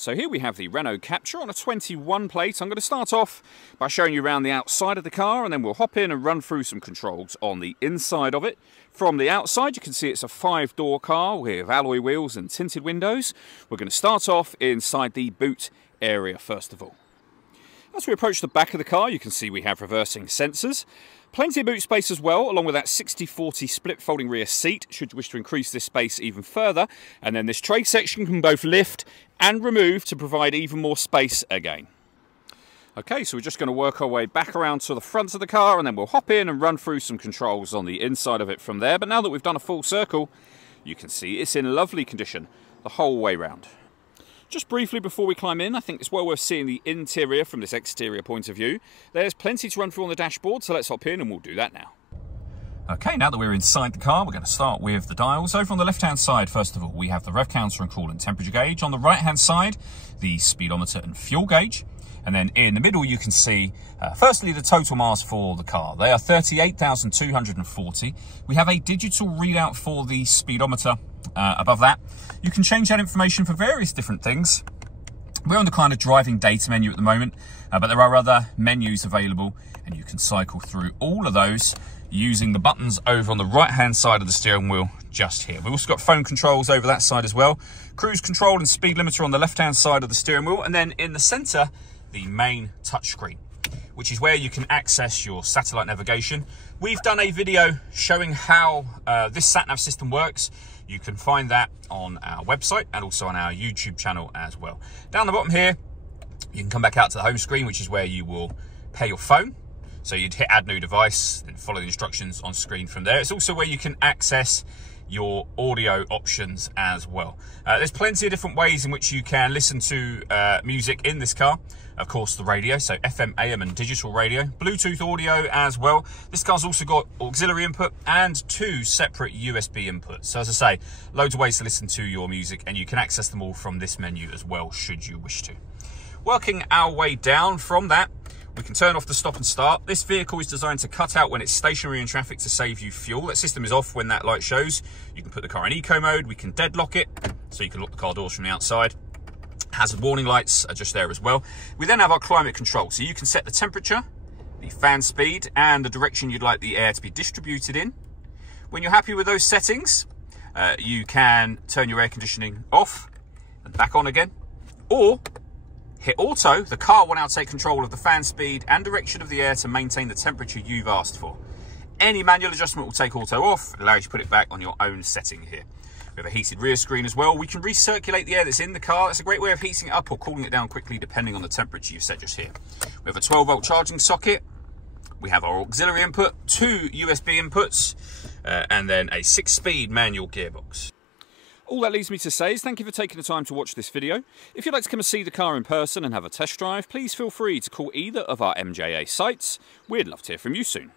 So here we have the Renault Captur on a 21 plate. I'm going to start off by showing you around the outside of the car, and then we'll hop in and run through some controls on the inside of it. From the outside you can see it's a 5-door car with alloy wheels and tinted windows. We're going to start off inside the boot area first of all. As we approach the back of the car you can see we have reversing sensors. Plenty of boot space as well, along with that 60/40 split folding rear seat, should you wish to increase this space even further. And then this tray section can both lift and remove to provide even more space again. Okay, so we're just going to work our way back around to the front of the car, and then we'll hop in and run through some controls on the inside of it from there. But now that we've done a full circle, you can see it's in lovely condition the whole way round. Just briefly before we climb in, I think it's well worth seeing the interior from this exterior point of view. There's plenty to run through on the dashboard, so let's hop in and we'll do that now. Okay, now that we're inside the car, we're going to start with the dials. Over on the left-hand side, first of all, we have the rev counter and coolant temperature gauge. On the right-hand side, the speedometer and fuel gauge. And then in the middle, you can see, firstly, the total miles for the car. They are 38,240. We have a digital readout for the speedometer above that. You can change that information for various different things. We're on the kind of driving data menu at the moment, but there are other menus available, and you can cycle through all of those using the buttons over on the right-hand side of the steering wheel just here. We've also got phone controls over that side as well. Cruise control and speed limiter on the left-hand side of the steering wheel, and then in the center, the main touchscreen, which is where you can access your satellite navigation. We've done a video showing how this sat-nav system works. You can find that on our website and also on our YouTube channel as well. Down the bottom here, you can come back out to the home screen, which is where you will pair your phone. So you'd hit add new device and follow the instructions on screen from there. It's also where you can access your audio options as well. There's plenty of different ways in which you can listen to music in this car. Of course, the radio, so FM, AM and digital radio. Bluetooth audio as well. This car's also got auxiliary input and 2 separate USB inputs. So as I say, loads of ways to listen to your music, and you can access them all from this menu as well, should you wish to. Working our way down from that, we can turn off the stop and start. This vehicle is designed to cut out when it's stationary in traffic to save you fuel. That system is off when that light shows. You can put the car in eco mode. We can deadlock it, so you can lock the car doors from the outside. Hazard warning lights are just there as well. We then have our climate control. So you can set the temperature, the fan speed, and the direction you'd like the air to be distributed in. When you're happy with those settings, you can turn your air conditioning off and back on again, or hit auto. The car will now take control of the fan speed and direction of the air to maintain the temperature you've asked for. Any manual adjustment will take auto off. It allows you to put it back on your own setting here. We have a heated rear screen as well. We can recirculate the air that's in the car. It's a great way of heating it up or cooling it down quickly depending on the temperature you've set just here. We have a 12-volt charging socket. We have our auxiliary input, 2 USB inputs, and then a 6-speed manual gearbox. All that leaves me to say is thank you for taking the time to watch this video. If you'd like to come and see the car in person and have a test drive, please feel free to call either of our MJA sites. We'd love to hear from you soon.